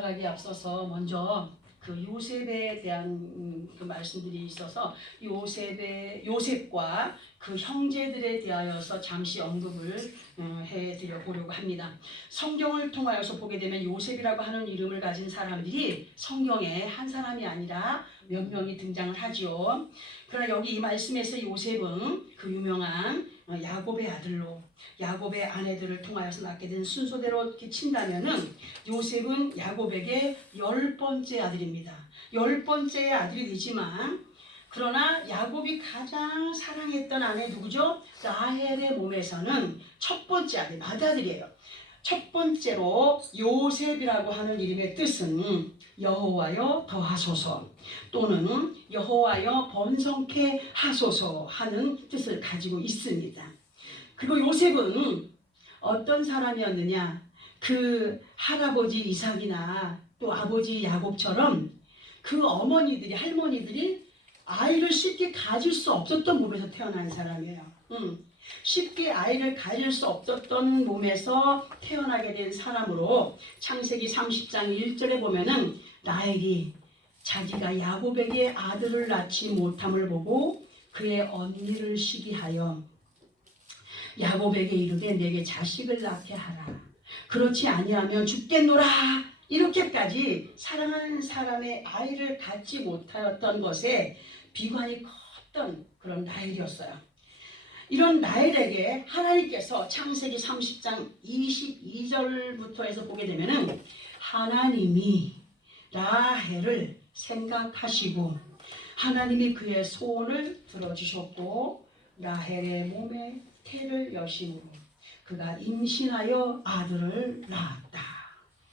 가기 앞서서 먼저 그 요셉에 대한 그 말씀들이 있어서 요셉과 그 형제들에 대하여서 잠시 언급을 해드려 보려고 합니다. 성경을 통하여서 보게 되면 요셉이라고 하는 이름을 가진 사람들이 성경에 한 사람이 아니라 몇 명이 등장을 하죠. 그러나 여기 이 말씀에서 요셉은 그 유명한 야곱의 아들로 야곱의 아내들을 통하여서 낳게 된 순서대로 이렇게 친다면은 요셉은 야곱에게 10번째 아들입니다. 10번째 아들이 되지만 그러나 야곱이 가장 사랑했던 아내 누구죠? 라헬의 몸에서는 첫 번째 아들, 맏아들이에요. 첫 번째로 요셉이라고 하는 이름의 뜻은 여호와여 더하소서 또는 여호와여 번성케 하소서 하는 뜻을 가지고 있습니다. 그리고 요셉은 어떤 사람이었느냐? 그 할아버지 이삭이나 또 아버지 야곱처럼 그 어머니들이 할머니들이 아이를 쉽게 가질 수 없었던 몸에서 태어난 사람이에요. 쉽게 아이를 가질 수 없었던 몸에서 태어나게 된 사람으로 창세기 30장 1절에 보면은 라헬이 자기가 야곱에게 아들을 낳지 못함을 보고 그의 언니를 시기하여 야곱에게 이르되 내게 자식을 낳게 하라. 그렇지 아니하면 죽겠노라. 이렇게까지 사랑하는 사람의 아이를 갖지 못하였던 것에 비관이 컸던 그런 라헬이었어요. 이런 라헬에게 하나님께서 창세기 30장 22절부터 해서 보게 되면은 하나님이 라헬을 생각하시고 하나님이 그의 소원을 들어주셨고 라헬의 몸에 태를 여심으로 그가 임신하여 아들을 낳았다.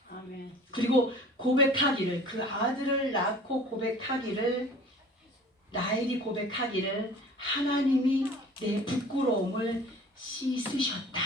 아멘. 그리고 고백하기를 그 아들을 낳고 고백하기를 라헬이 고백하기를 하나님이 내 부끄러움을 씻으셨다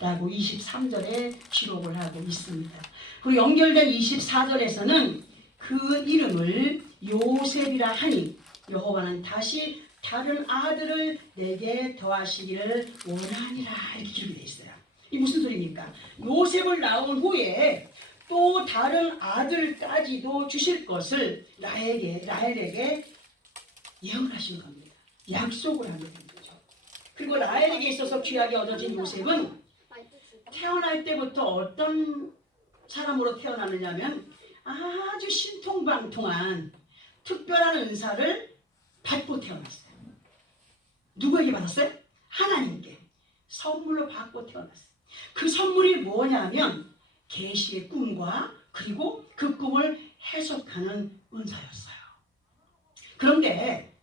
라고 23절에 기록을 하고 있습니다. 그리고 연결된 24절에서는 그 이름을 요셉이라 하니 여호와는 다시 다른 아들을 내게 더하시기를 원하니라 이렇게 기록이 되어 있어요. 이 무슨 소리입니까? 요셉을 낳은 후에 또 다른 아들까지도 주실 것을 라헬에게 예언하신 겁니다. 약속을 하게 된 거죠. 그리고 라헬에게 있어서 귀하게 얻어진 요셉은 태어날 때부터 어떤 사람으로 태어나느냐면 아주 신통방통한 특별한 은사를 받고 태어났어요. 누구에게 받았어요? 하나님께 선물로 받고 태어났어요. 그 선물이 뭐냐면 계시의 꿈과 그리고 그 꿈을 해석하는 은사였어요. 그런데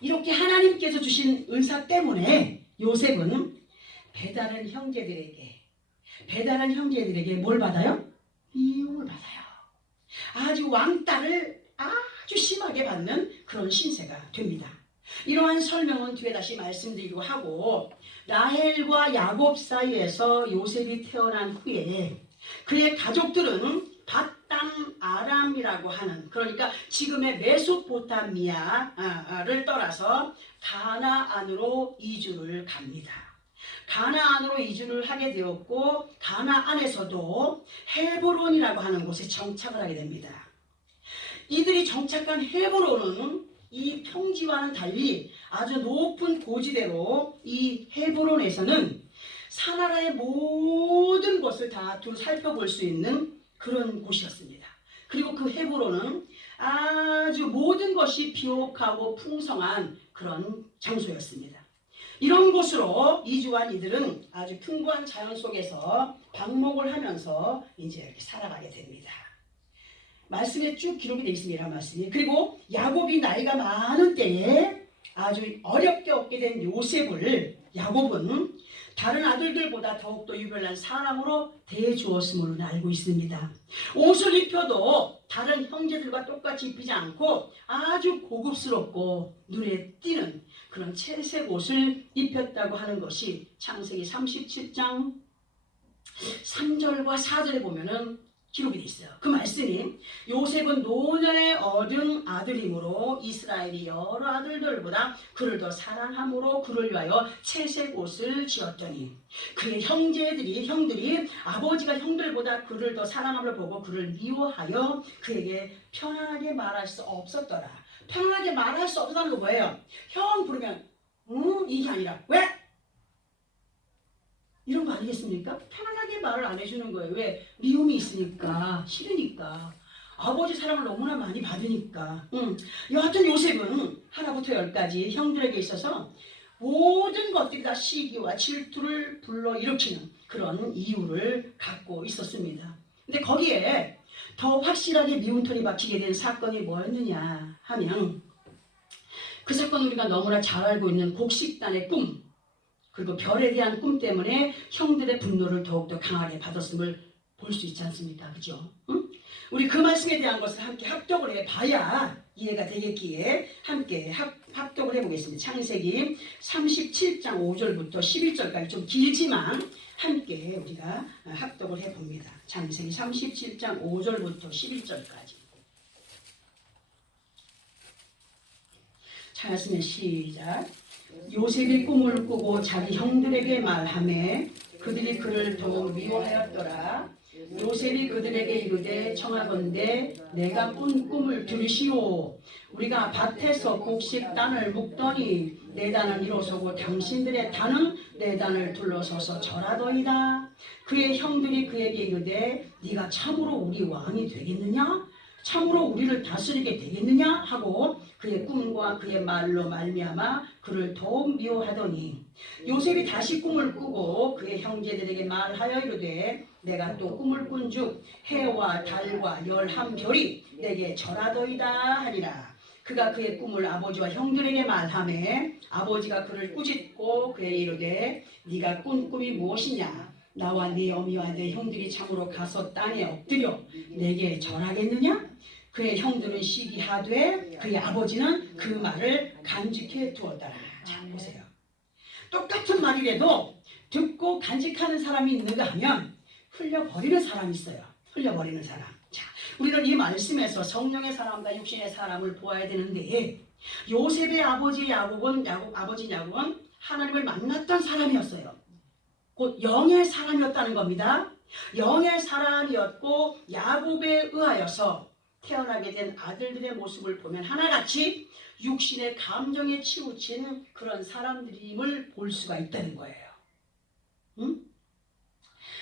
이렇게 하나님께서 주신 은사 때문에 요셉은 배다른 형제들에게 뭘 받아요? 미움을 받아요. 아주 왕따를 아주 심하게 받는 그런 신세가 됩니다. 이러한 설명은 뒤에 다시 말씀드리고 하고 라헬과 야곱 사이에서 요셉이 태어난 후에 그의 가족들은 밧담 아람이라고 하는 그러니까 지금의 메소포타미아를 떠나서 가나안으로 이주를 갑니다. 가나안으로 이주를 하게 되었고 가나안에서도 헤브론이라고 하는 곳에 정착을 하게 됩니다. 이들이 정착한 헤브론은 이 평지와는 달리 아주 높은 고지대로 이 헤브론에서는 사나라의 모든 것을 다 두루 살펴볼 수 있는 그런 곳이었습니다. 그리고 그 헤브론은 아주 모든 것이 비옥하고 풍성한 그런 장소였습니다. 이런 곳으로 이주한 이들은 아주 풍부한 자연 속에서 방목을 하면서 이제 이렇게 살아가게 됩니다. 말씀에 쭉 기록이 되어 있습니다. 말씀이. 그리고 야곱이 나이가 많은 때에 아주 어렵게 얻게 된 요셉을 야곱은 다른 아들들보다 더욱더 유별난 사람으로 대해주었음으로 알고 있습니다. 옷을 입혀도 다른 형제들과 똑같이 입히지 않고 아주 고급스럽고 눈에 띄는 그런 채색 옷을 입혔다고 하는 것이 창세기 37장 3절과 4절에 보면은 기록이 돼 있어요. 그 말씀이 요셉은 노년에 얻은 아들이므로 이스라엘이 여러 아들들보다 그를 더 사랑함으로 그를 위하여 채색 옷을 지었더니 그의 형들이 아버지가 형들보다 그를 더 사랑함을 보고 그를 미워하여 그에게 편안하게 말할 수 없었더라. 편안하게 말할 수 없다는 거 뭐예요? 형 부르면 이게 아니라 왜? 이런 거 아니겠습니까? 편안하게 말을 안 해주는 거예요. 왜? 미움이 있으니까, 싫으니까, 아버지 사랑을 너무나 많이 받으니까. 여하튼 요셉은 하나부터 열까지 형들에게 있어서 모든 것들이 다 시기와 질투를 불러일으키는 그런 이유를 갖고 있었습니다. 근데 거기에 더 확실하게 미운털이 박히게 된 사건이 뭐였느냐 하면 그 사건은 우리가 너무나 잘 알고 있는 곡식단의 꿈, 그리고 별에 대한 꿈 때문에 형들의 분노를 더욱더 강하게 받았음을 볼 수 있지 않습니까? 그죠? 응? 우리 그 말씀에 대한 것을 함께 합독을 해봐야 이해가 되겠기에 함께 합독을 해보겠습니다. 창세기 37장 5절부터 11절까지 좀 길지만 함께 우리가 합독을 해봅니다. 창세기 37장 5절부터 11절까지. 찾았으면 시작. 요셉이 꿈을 꾸고 자기 형들에게 말하매 그들이 그를 더욱 미워하였더라. 요셉이 그들에게 이르되 청하건대 내가 꾼 꿈을 들으시오. 우리가 밭에서 곡식 단을 묶더니 내 단은 일어서고 당신들의 단은 내 단을 둘러서서 절하더이다. 그의 형들이 그에게 이르되 네가 참으로 우리 왕이 되겠느냐? 참으로 우리를 다스리게 되겠느냐? 하고 그의 꿈과 그의 말로 말미암아 그를 더욱 미워하더니 요셉이 다시 꿈을 꾸고 그의 형제들에게 말하여 이르되 내가 또 꿈을 꾼즉 해와 달과 열한 별이 내게 절하더이다 하니라. 그가 그의 꿈을 아버지와 형들에게 말하매 아버지가 그를 꾸짖고 그에 이르되 네가 꾼 꿈이 무엇이냐? 나와 네 어미와 네 형들이 참으로 가서 땅에 엎드려 내게 절하겠느냐? 그의 형들은 시기하되 그의 아버지는 그 말을 간직해 두었더라. 자 보세요. 똑같은 말이라도 듣고 간직하는 사람이 있는가 하면 흘려버리는 사람이 있어요. 흘려버리는 사람. 자, 우리는 이 말씀에서 성령의 사람과 육신의 사람을 보아야 되는데 요셉의 아버지 야곱은 하나님을 만났던 사람이었어요. 곧 영의 사람이었다는 겁니다. 영의 사람이었고 야곱에 의하여서 태어나게 된 아들들의 모습을 보면 하나같이 육신의 감정에 치우친 그런 사람들임을 볼 수가 있다는 거예요. 응?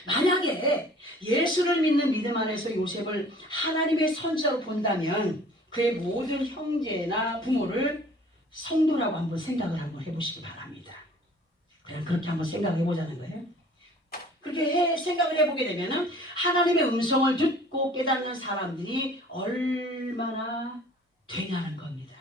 만약에 예수를 믿는 믿음 안에서 요셉을 하나님의 선지자로 본다면 그의 모든 형제나 부모를 성도라고 한번 생각을 한번 해보시기 바랍니다. 그냥 그렇게 한번 생각해 보자는 거예요. 그렇게 생각을 해보게 되면 하나님의 음성을 듣고 깨닫는 사람들이 얼마나 되냐는 겁니다.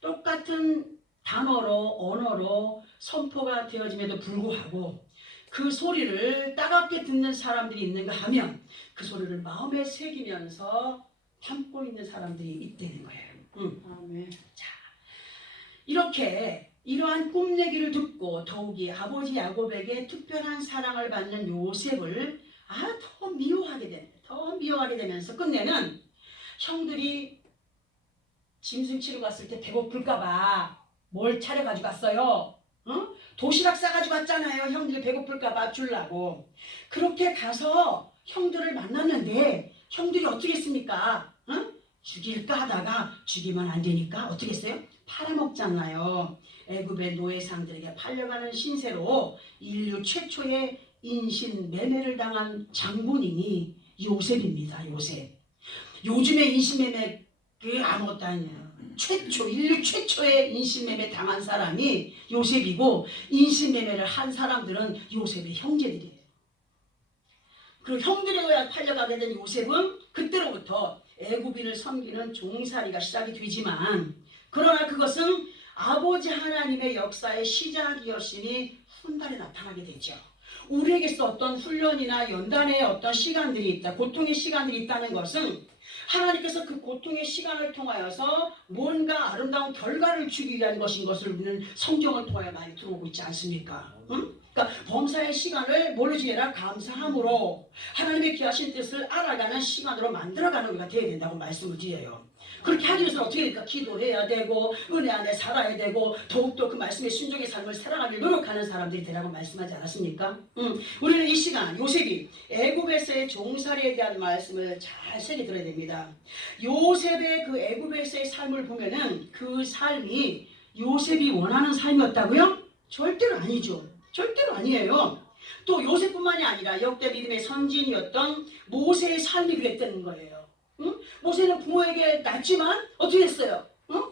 똑같은 단어로 언어로 선포가 되어짐에도 불구하고 그 소리를 따갑게 듣는 사람들이 있는가 하면 그 소리를 마음에 새기면서 담고 있는 사람들이 있다는 거예요. 아멘. 자, 이렇게 이러한 꿈 얘기를 듣고 더욱이 아버지 야곱에게 특별한 사랑을 받는 요셉을 더 미워하게 되면서 끝내는 형들이 짐승 치러 갔을 때 배고플까봐 뭘 차려가지고 갔어요? 도시락 싸가지고 갔잖아요. 형들이 배고플까봐 주려고. 그렇게 가서 형들을 만났는데 형들이 어떻게 했습니까? 죽일까 하다가 죽이면 안 되니까 어떻게 했어요? 팔아먹잖아요. 애굽의 노예상들에게 팔려가는 신세로 인류 최초의 인신 매매를 당한 장본인이 요셉입니다. 요셉. 요즘의 인신매매 아무것도 아니에요. 인류 최초의 인신매매 당한 사람이 요셉이고 인신매매를 한 사람들은 요셉의 형제들이에요. 그리고 형들에 의해 팔려가게 된 요셉은 그때로부터 애굽인을 섬기는 종살이가 시작이 되지만 그러나 그것은 아버지 하나님의 역사의 시작이었으니 훗날에 나타나게 되죠. 우리에게서 어떤 훈련이나 연단의 어떤 시간들이 있다, 고통의 시간들이 있다는 것은 하나님께서 그 고통의 시간을 통하여서 뭔가 아름다운 결과를 주기 위한 것인 것을 우리는 성경을 통해 많이 들어오고 있지 않습니까? 그러니까 범사의 시간을 뭘로 지내라? 감사함으로 하나님의 귀하신 뜻을 알아가는 시간으로 만들어가는 우리가 되어야 된다고 말씀을 드려요. 그렇게 하기 위해서는 어떻게 될까? 기도해야 되고 은혜 안에 살아야 되고 더욱더 그 말씀의 순종의 삶을 살아가길 노력하는 사람들이 되라고 말씀하지 않았습니까? 우리는 이 시간 요셉이 애굽에서의 종살이에 대한 말씀을 잘 새겨 들어야 됩니다. 요셉의 그 애굽에서의 삶을 보면은 그 삶이 요셉이 원하는 삶이었다고요? 절대로 아니죠. 절대로 아니에요. 또 요셉뿐만이 아니라 역대 믿음의 선진이었던 모세의 삶이 그랬다는 거예요. 응? 모세는 부모에게 낳지만 어떻게 됐어요? 응?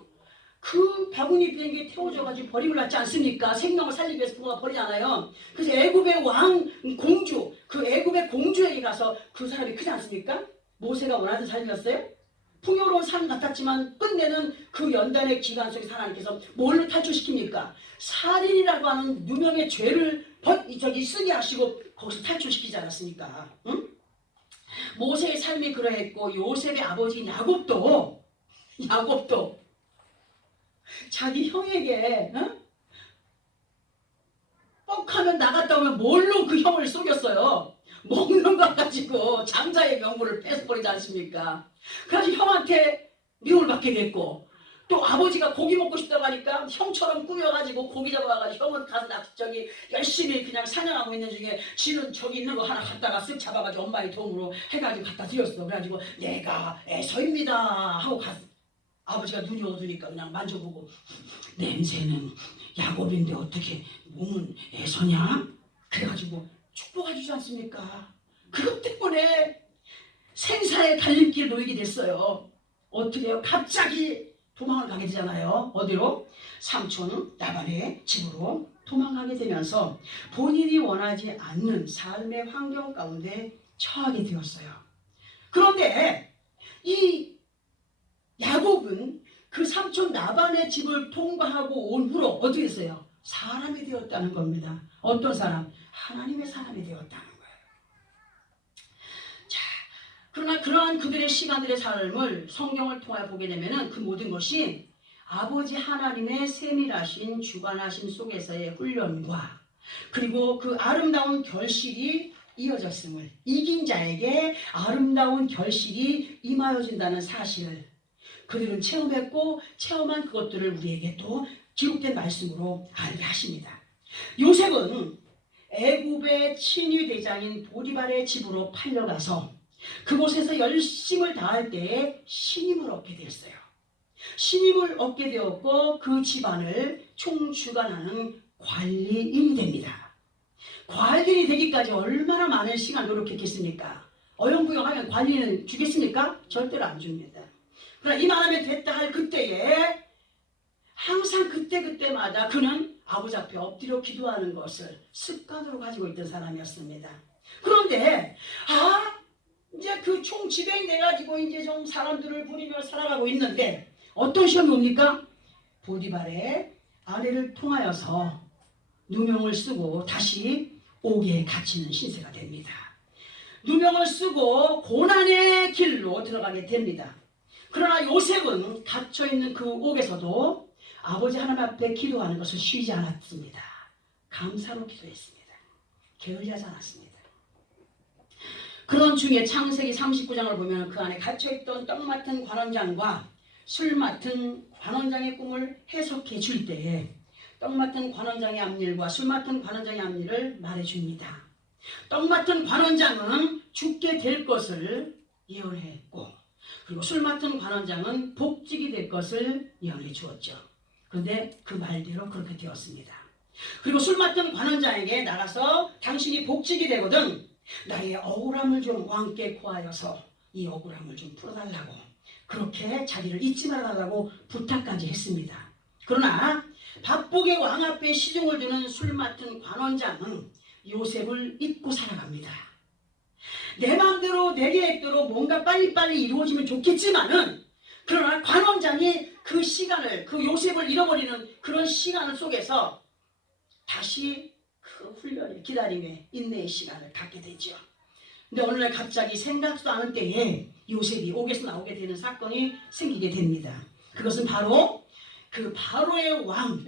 그 바구니 비행기에 태워져가지고 버림을 낳지 않습니까? 생명을 살리기 위해서 부모가 버리잖아요. 그래서 애굽의 왕 공주, 그 애굽의 공주에게 가서 그 사람이 크지 않습니까? 모세가 원하는 삶이었어요? 풍요로운 삶 같았지만 끝내는 그 연단의 기간 속에 하나님께서 뭘로 탈출시킵니까? 살인이라고 하는 유명의 죄를 쓰게 하시고 거기서 탈출시키지 않았습니까? 응? 모세의 삶이 그러했고 요셉의 아버지 야곱도 자기 형에게 뻑하면 나갔다 오면 뭘로 그 형을 속였어요? 먹는 거 가지고 장자의 명분을 뺏어버리지 않습니까? 그래서 형한테 미움을 받게 됐고 또 아버지가 고기 먹고 싶다고 하니까 형처럼 꾸며가지고 고기 잡아가지고 형은 가서 열심히 그냥 사냥하고 있는 중에 지는 저기 있는 거 하나 갖다가 쓱 잡아가지고 엄마의 도움으로 해가지고 갖다 드렸어. 그래가지고 내가 에서입니다 하고 아버지가 눈이 어두니까 그냥 만져보고 냄새는 야곱인데 어떻게 몸은 에서냐? 그래가지고 축복해 주지 않습니까? 그것 때문에 생사의 갈림길 놓이게 됐어요. 어떻게 해요? 갑자기 도망을 가게 되잖아요. 어디로? 삼촌 라반의 집으로 도망가게 되면서 본인이 원하지 않는 삶의 환경 가운데 처하게 되었어요. 그런데 이 야곱은 그 삼촌 라반의 집을 통과하고 온 후로 어떻게 했어요? 사람이 되었다는 겁니다. 어떤 사람? 하나님의 사람이 되었다는 거예요. 그러나 그러한 그들의 시간들의 삶을 성경을 통해 보게 되면 그 모든 것이 아버지 하나님의 세밀하신 주관하심 속에서의 훈련과 그리고 그 아름다운 결실이 이어졌음을 이긴 자에게 아름다운 결실이 임하여진다는 사실을 그들은 체험했고 체험한 그것들을 우리에게 또 기록된 말씀으로 알게 하십니다. 요셉은 애굽의 친위 대장인 보디발의 집으로 팔려가서 그곳에서 열심을 다할 때에 신임을 얻게 되었어요. 신임을 얻게 되었고 그 집안을 총주관하는 관리인이 됩니다. 관리인이 되기까지 얼마나 많은 시간 노력했겠습니까? 어영부영하면 관리는 주겠습니까? 절대로 안 줍니다. 그러나 이만하면 됐다 할 그때에 항상 그때마다 그는 아버지 앞에 엎드려 기도하는 것을 습관으로 가지고 있던 사람이었습니다. 그런데 이제 그 총지배인 돼가지고 이제 좀 사람들을 부리며 살아가고 있는데 어떤 시험이 옵니까? 보디발의 아내를 통하여서 누명을 쓰고 다시 옥에 갇히는 신세가 됩니다. 누명을 쓰고 고난의 길로 들어가게 됩니다. 그러나 요셉은 갇혀있는 그 옥에서도 아버지 하나님 앞에 기도하는 것을 쉬지 않았습니다. 감사로 기도했습니다. 게을리하지 않았습니다. 그런 중에 창세기 39장을 보면 그 안에 갇혀있던 떡 맡은 관원장과 술 맡은 관원장의 꿈을 해석해 줄 때에 떡 맡은 관원장의 앞일과 술 맡은 관원장의 앞일을 말해줍니다. 떡 맡은 관원장은 죽게 될 것을 예언했고 그리고 술 맡은 관원장은 복직이 될 것을 예언해 주었죠. 그런데 그 말대로 그렇게 되었습니다. 그리고 술 맡은 관원장에게 나가서 당신이 복직이 되거든 나의 억울함을 좀 왕께 고하여서 이 억울함을 좀 풀어달라고 그렇게 자기를 잊지 말아달라고 부탁까지 했습니다. 그러나 박복의 왕 앞에 시중을 두는 술 맡은 관원장은 요셉을 잊고 살아갑니다. 내 마음대로 내 계획대로 뭔가 빨리빨리 이루어지면 좋겠지만은 그러나 관원장이 그 시간을 그 요셉을 잃어버리는 그런 시간 속에서 다시 그 훈련의 기다림의 인내의 시간을 갖게 되죠. 근데 어느 날 갑자기 생각도 않은 때에 요셉이 옥에서 나오게 되는 사건이 생기게 됩니다. 그것은 바로 그 바로의 왕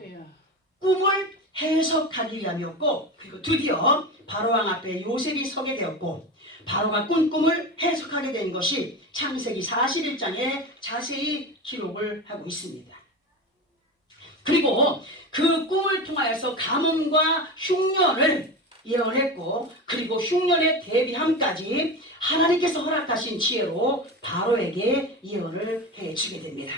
꿈을 해석하기 위함이었고, 그리고 드디어 바로왕 앞에 요셉이 서게 되었고, 바로가 꾼 꿈을 해석하게 된 것이 창세기 41장에 자세히 기록을 하고 있습니다. 그리고 그 꿈을 통하여서 가뭄과 흉년을 예언했고, 그리고 흉년의 대비함까지 하나님께서 허락하신 지혜로 바로에게 예언을 해주게 됩니다.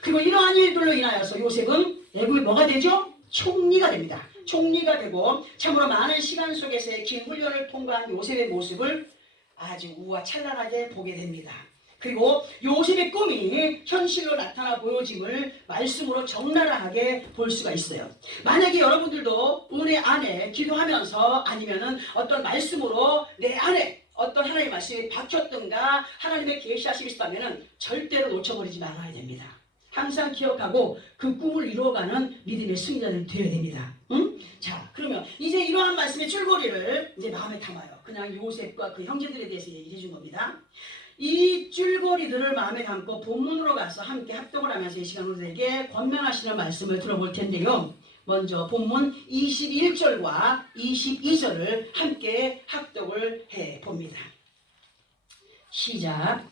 그리고 이러한 일들로 인하여서 요셉은 애굽이 뭐가 되죠? 총리가 됩니다. 총리가 되고 참으로 많은 시간 속에서의 긴 훈련을 통과한 요셉의 모습을 아주 우아찬란하게 보게 됩니다. 그리고 요셉의 꿈이 현실로 나타나 보여짐을 말씀으로 적나라하게 볼 수가 있어요. 만약에 여러분들도 은혜 안에 기도하면서 아니면은 어떤 말씀으로 내 안에 어떤 하나님의 말씀이 박혔던가 하나님의 계시하심이 있다면은 절대로 놓쳐버리지 말아야 됩니다. 항상 기억하고 그 꿈을 이루어가는 믿음의 승리자들이 되어야 됩니다. 응? 자, 그러면 이제 이러한 말씀의 줄거리를 이제 마음에 담아요. 그냥 요셉과 그 형제들에 대해서 얘기해 준 겁니다. 이 줄거리들을 마음에 담고 본문으로 가서 함께 합독을 하면서 이 시간 우리에게 권면하시는 말씀을 들어볼 텐데요. 먼저 본문 21절과 22절을 함께 합독을 해봅니다. 시작.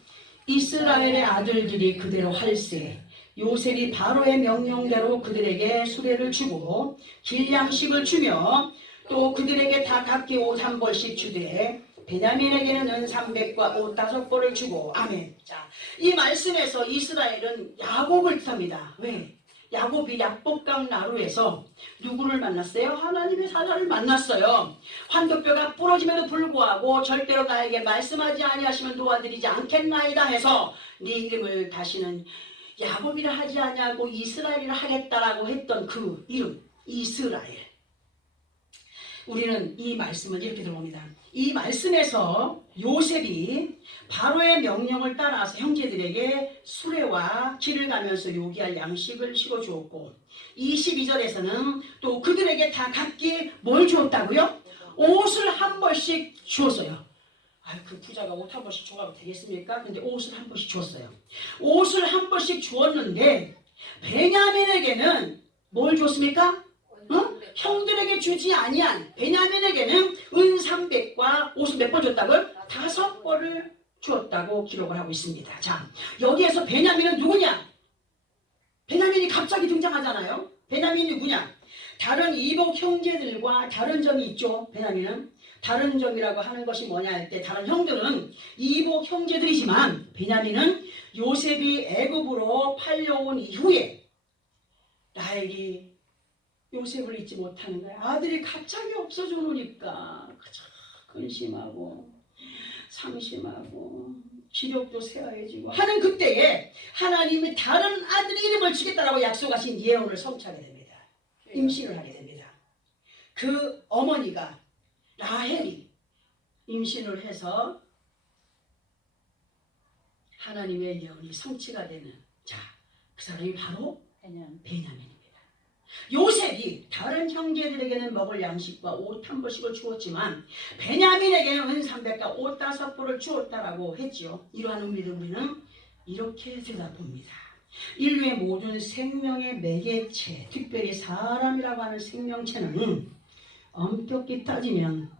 이스라엘의 아들들이 그대로 할세 요셉이 바로의 명령대로 그들에게 수레를 주고 길양식을 주며 또 그들에게 다 각기 옷 한 벌씩 주되 베냐민에게는 은 300과 옷 5벌을 주고. 아멘. 자, 이 말씀에서 이스라엘은 야곱을 뜻합니다. 왜? 야곱이 약복강 나루에서 누구를 만났어요? 하나님의 사자를 만났어요. 환도뼈가 부러짐에도 불구하고 절대로 나에게 말씀하지 아니하시면 도와드리지 않겠나이다 해서 네 이름을 다시는 야곱이라 하지 아니하고 이스라엘이라 하겠다라고 했던 그 이름 이스라엘. 우리는 이 말씀을 이렇게 들어봅니다. 이 말씀에서 요셉이 바로의 명령을 따라서 형제들에게 수레와 길을 가면서 요기할 양식을 실어주었고 22절에서는 또 그들에게 다 각기 뭘 주었다고요? 옷을 한 벌씩 주었어요. 아유, 그 부자가 옷 한 벌씩 줘가도 되겠습니까? 근데 옷을 한 벌씩 주었어요. 옷을 한 벌씩 주었는데 베냐민에게는 뭘 줬습니까? 형들에게 주지 아니한 베냐민에게는 은 300과 옷을 몇 번 줬다고요? 5벌을 주었다고 기록을 하고 있습니다. 자, 여기에서 베냐민은 누구냐? 베냐민이 갑자기 등장하잖아요. 베냐민이 누구냐? 다른 이복 형제들과 다른 점이 있죠. 베냐민은 다른 점이라고 하는 것이 뭐냐 할 때 다른 형들은 이복 형제들이지만 베냐민은 요셉이 애굽으로 팔려온 이후에 라헬이 요셉을 잊지 못하는 거야. 아들이 갑자기 없어져 놓으니까 근심하고 상심하고 기력도 쇠하해지고 하는 그때에 하나님이 다른 아들 이름을 주겠다라고 약속하신 예언을 성취하게 됩니다. 임신을 하게 됩니다. 그 어머니가 라헬이 임신을 해서 하나님의 예언이 성취가 되는 자, 그 사람이 바로 베냐민입니다. 요셉이 다른 형제들에게는 먹을 양식과 옷 한 벌씩을 주었지만 베냐민에게는 은 300과 옷 5벌을 주었다라고 했지요. 이러한 의미를 우리는 이렇게 대답합니다. 인류의 모든 생명의 매개체, 특별히 사람이라고 하는 생명체는 엄격히 따지면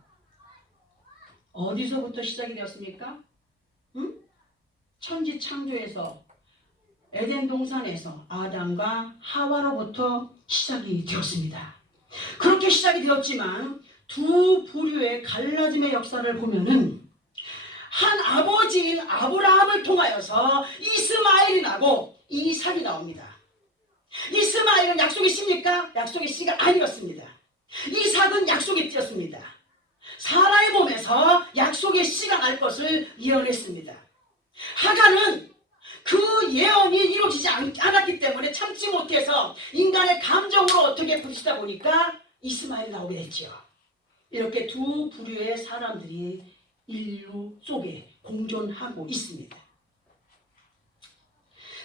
어디서부터 시작이 되었습니까? 응? 천지 창조에서 에덴 동산에서 아담과 하와로부터 시작이 되었습니다. 그렇게 시작이 되었지만 두 부류의 갈라짐의 역사를 보면은 한 아버지인 아브라함을 통하여서 이스마엘이 나고 이삭이 나옵니다. 이스마엘은 약속의 씨입니까? 약속의 씨가 아니었습니다. 이삭은 약속의 띠였습니다. 사라의 몸에서 약속의 씨가 날 것을 예언했습니다. 하간은 그 예언이 이루어지지 않았기 때문에 참지 못해서 인간의 감정으로 어떻게 부딪히다 보니까 이스마엘이 나오게 됐죠. 이렇게 두 부류의 사람들이 인류 속에 공존하고 있습니다.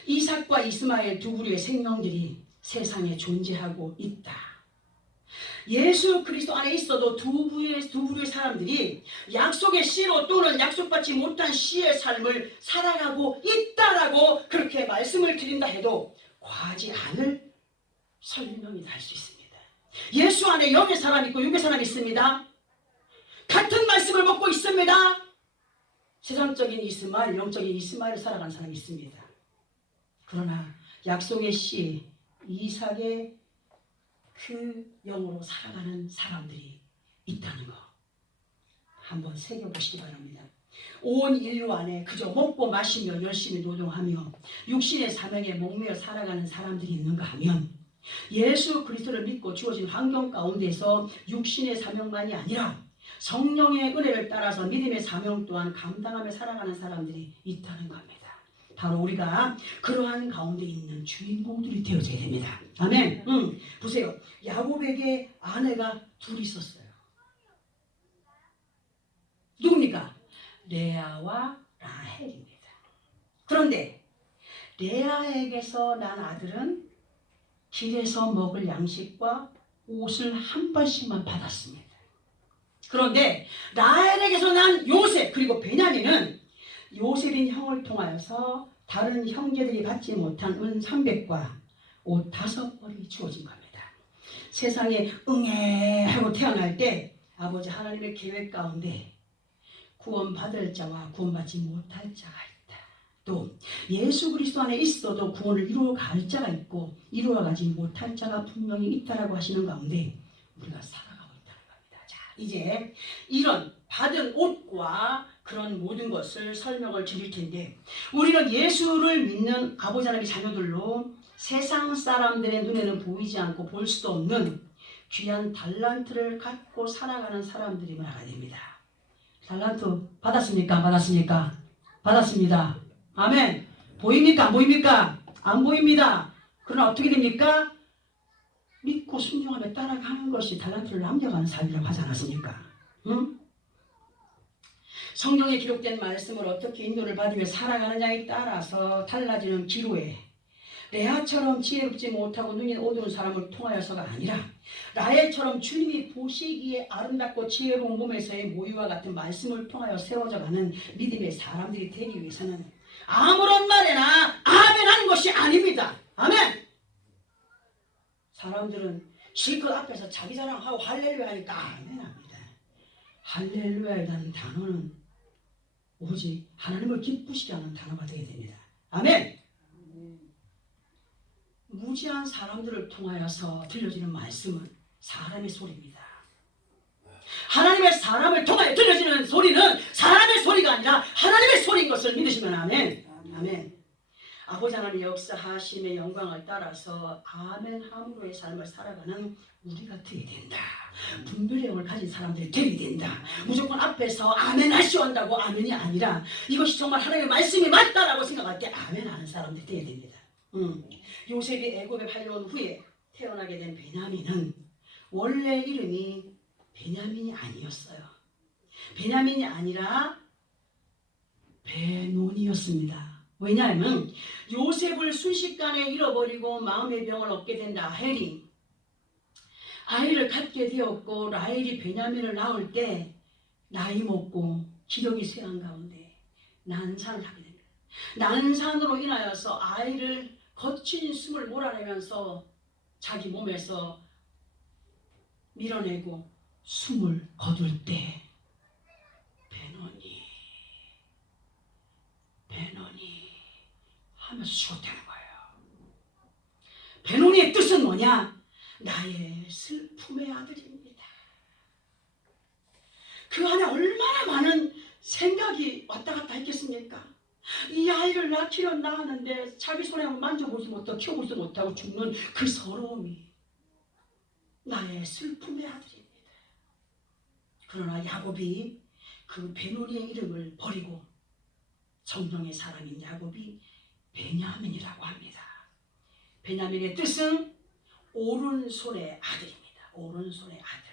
이삭과 이스마엘 두 부류의 생명들이 세상에 존재하고 있다. 예수 그리스도 안에 있어도 두 부류의 사람들이 약속의 씨로 또는 약속받지 못한 씨의 삶을 살아가고 있다라고 그렇게 말씀을 드린다 해도 과하지 않을 설명이 날 수 있습니다. 예수 안에 영의 사람 있고 육의 사람 있습니다. 같은 말씀을 먹고 있습니다. 세상적인 이스마엘, 영적인 이스마엘을 살아가는 사람이 있습니다. 그러나 약속의 씨 이삭의 그 영으로 살아가는 사람들이 있다는 거 한번 새겨보시기 바랍니다. 온 인류 안에 그저 먹고 마시며 열심히 노동하며 육신의 사명에 목매어 살아가는 사람들이 있는가 하면 예수 그리스도를 믿고 주어진 환경 가운데서 육신의 사명만이 아니라 성령의 은혜를 따라서 믿음의 사명 또한 감당하며 살아가는 사람들이 있다는 겁니다. 바로 우리가 그러한 가운데 있는 주인공들이 되어져야 됩니다. 아멘. 보세요. 야곱에게 아내가 둘이 있었어요. 누굽니까? 레아와 라헬입니다. 그런데 레아에게서 난 아들은 길에서 먹을 양식과 옷을 한 번씩만 받았습니다. 그런데 라헬에게서 난 요셉 그리고 베냐민은 요셉인 형을 통하여서 다른 형제들이 받지 못한 은 300과 옷 5벌이 주어진 겁니다. 세상에 응애 하고 태어날 때 아버지 하나님의 계획 가운데 구원받을 자와 구원받지 못할 자가 있다. 또 예수 그리스도 안에 있어도 구원을 이루어갈 자가 있고 이루어가지 못할 자가 분명히 있다라고 하시는 가운데 우리가 살아가고 있다는 겁니다. 자, 이제 이런 받은 옷과 그런 모든 것을 설명을 드릴 텐데 우리는 예수를 믿는 아버지 하나님의 자녀들로 세상 사람들의 눈에는 보이지 않고 볼 수도 없는 귀한 달란트를 갖고 살아가는 사람들임을 알아야 됩니다. 달란트 받았습니까? 안 받았습니까? 받았습니다. 아멘. 보입니까? 안 보입니까? 안 보입니다. 그러나 어떻게 됩니까? 믿고 순종하며 따라가는 것이 달란트를 남겨가는 삶이라고 하지 않았습니까? 응? 성경에 기록된 말씀을 어떻게 인도를 받으며 살아가느냐에 따라서 달라지는 기로에 레아처럼 지혜롭지 못하고 눈이 어두운 사람을 통하여서가 아니라 라헬처럼 주님이 보시기에 아름답고 지혜로운 몸에서의 모유와 같은 말씀을 통하여 세워져가는 믿음의 사람들이 되기 위해서는 아무런 말에나 아멘 하는 것이 아닙니다. 아멘. 사람들은 실컷 앞에서 자기 자랑하고 할렐루야 하니까 아멘 합니다. 할렐루야라는 단어는 오직 하나님을 기쁘시게 하는 단어가 되어야 됩니다. 아멘. 무지한 사람들을 통하여서 들려지는 말씀은 사람의 소리입니다. 하나님의 사람을 통하여 들려지는 소리는 사람의 소리가 아니라 하나님의 소리인 것을 믿으시면 아멘. 아멘. 아버지 하나님의 역사하심의 영광을 따라서 아멘함으로의 삶을 살아가는 우리가 되어야 된다. 분별의 영을 가진 사람들이 되어야 된다. 무조건 앞에서 아멘 하시오 한다고 아멘이 아니라 이것이 정말 하나님의 말씀이 맞다라고 생각할 때 아멘 하는 사람들이 되어야 됩니다. 요셉이 애굽에 팔려온 후에 태어나게 된 베냐민은 원래 이름이 베냐민이 아니었어요. 베냐민이 아니라 베논이었습니다. 왜냐하면 요셉을 순식간에 잃어버리고 마음의 병을 얻게 된 라헬이 아이를 갖게 되었고 라헬이 베냐민을 낳을 때 나이 먹고 기력이 쇠한 가운데 난산을 하게 됩니다. 난산으로 인하여서 아이를 거친 숨을 몰아내면서 자기 몸에서 밀어내고 숨을 거둘 때 베논이 하면서 죽었다는 거예요. 베논이의 뜻은 뭐냐? 나의 슬픔의 아들입니다. 그 안에 얼마나 많은 생각이 왔다 갔다 했겠습니까? 이 아이를 낳았는데 자기 손에 한번 만져보지 못하고 키워보지 못하고 죽는 그 서러움이 나의 슬픔의 아들입니다. 그러나 야곱이 그 베논이의 이름을 버리고 성령의 사람인 야곱이 베냐민이라고 합니다. 베냐민의 뜻은 오른손의 아들입니다. 오른손의 아들.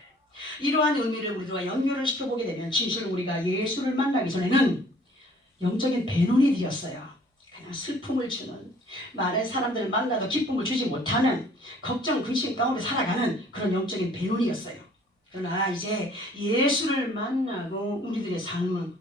이러한 의미를 우리가 연결을 시켜보게 되면 진실 우리가 예수를 만나기 전에는 영적인 베논이되었어요. 그냥 슬픔을 주는, 많은 사람들을 만나도 기쁨을 주지 못하는, 걱정 근심 가운데 살아가는 그런 영적인 베논이었어요. 그러나 이제 예수를 만나고 우리들의 삶은